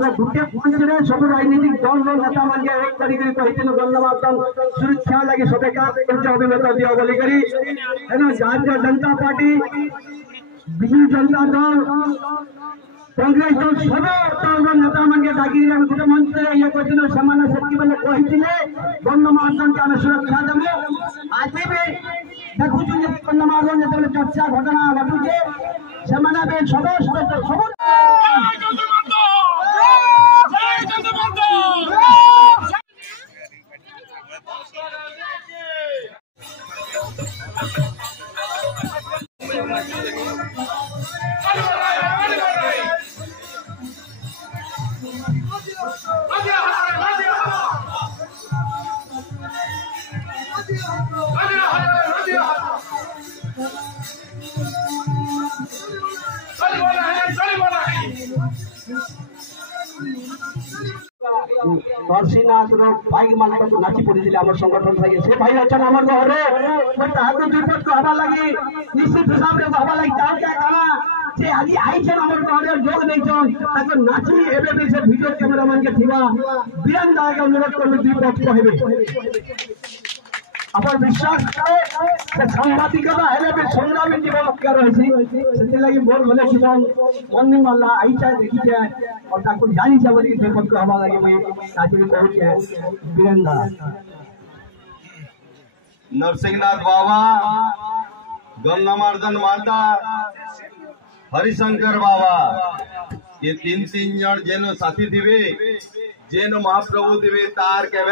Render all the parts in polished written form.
आम गोटे मंच में सब राजनीतिक दल नेता मान एक तरीके कही गणमाध्यम सुरक्षा लगे सबे काम अभिनेता दिया बोलिकी भारतीय जनता पार्टी विजु जनता दल कांग्रेस दल सब दल नेता मान डाकी गोटे मंच ये कहते गणमाध्यम के आम सुरक्षा देव आज भी देखु गणमाध्यम जो चर्चा घटना घटुचे से सब नरसिंहनाथ भाई मान नाची पड़ी आम संगठन से भाई अच्छा आम घर दुपद को हवा लगी निश्चित हिसाब से हवा लगी क्या कहा से आज आई आम घर जोग नहीं नाची एवं भी से वीडियो कैमेरा मान के बीरेन दादा के अनुरोध कर दुपद कहे आप विश्वास करे सांबादिकता है संग्रामी जीवन रक्षा रही बहुत भले शिवम मन मानला आई चाहे देखी जाए और जानी चाहिए दुपद को हवा लगे मुझे कहूँ बीरेन दादा नरसिंहनाथ बाबा गंगामर्दन माता हरिशंकर बाबा ये तीन जन जेन साथी थे जेन महाप्रभु थे तार के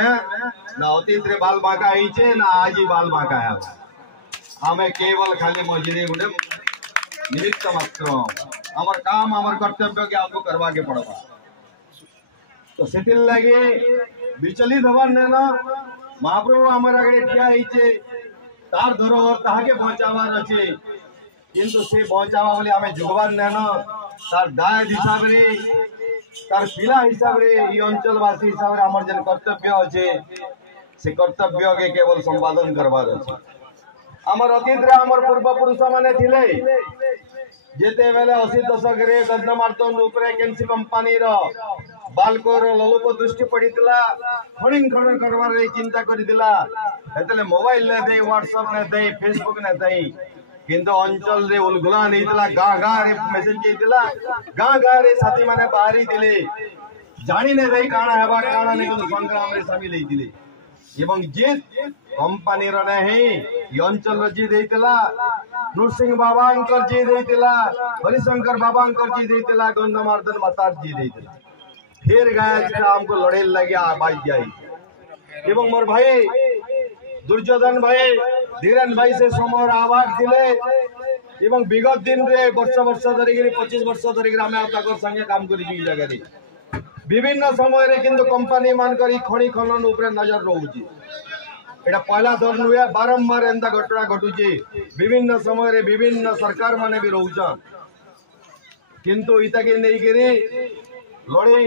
ना अतीत रे बाल बांका होइछे ना आज ही बाल बांका है हमें केवल खाली मजरे गोटे निमित्त मात्र हमर काम हमर कर्तव्य के आपको करवा के पड़वा तो से लगे विचलित हबार ना महाप्रभु आमर आगे ठिया होइछे तार धरोहर ताहाके बचावार अच्छे किंतु से बचावा बोले आमे जुगवार ना तार दाय हिसाब रे तार पिला हिसाब रे ये अंचलवासी हिसाब रे हमर जन कर्तव्य अच्छे से कर्तव्य के केवल संपादन करवार अच्छे आमर अतीत रे आमर पूर्व पुरुष माने थिले जेते बेले 80 दशक रे गंधमार्दन उपरे केनसी कंपनी रो बालको रो लोक दृष्टि पड़ीतला खणिंग खणन करवार रे चिंता करितला हेतले मोबाइल ने दे व्हाट्सएप ने दे फेसबुक ने दे किंतु अंचल रे उलगुला नहीं गाँ गाँ रे मेसेज केला गाँ गाँ रे साथी माने बाहरी दिले जानी ने दे काना हेबा काना ने किंतु संग्राम रे शामिल हेतिले एवं जे कंपनी रो नहीं ये अंचल रे जी देतिला नरसिंह बाबा अंकर जी देतिला हरिशंकर बाबा अंकर जी देतिला गंधमार्दन माता जी देतिला फिर गए हमको लड़े लगे आवाज जाई एवं मोर भाई दुर्योधन भाई धीरेन भाई से समर आवाज दिले एवं विगत दिन रे वर्ष वर्ष धरिक 25 वर्ष धरिक आम संगे काम करी जगह विभिन्न समय रे किंतु कंपनी मान करी खणी खनन ऊपर नजर रोची एटा पहला दर नुए बारंबार एंता घटना घटुची विभिन्न समय रे विभिन्न सरकार माने भी रोचन किंतु इता के नहीं करी लड़े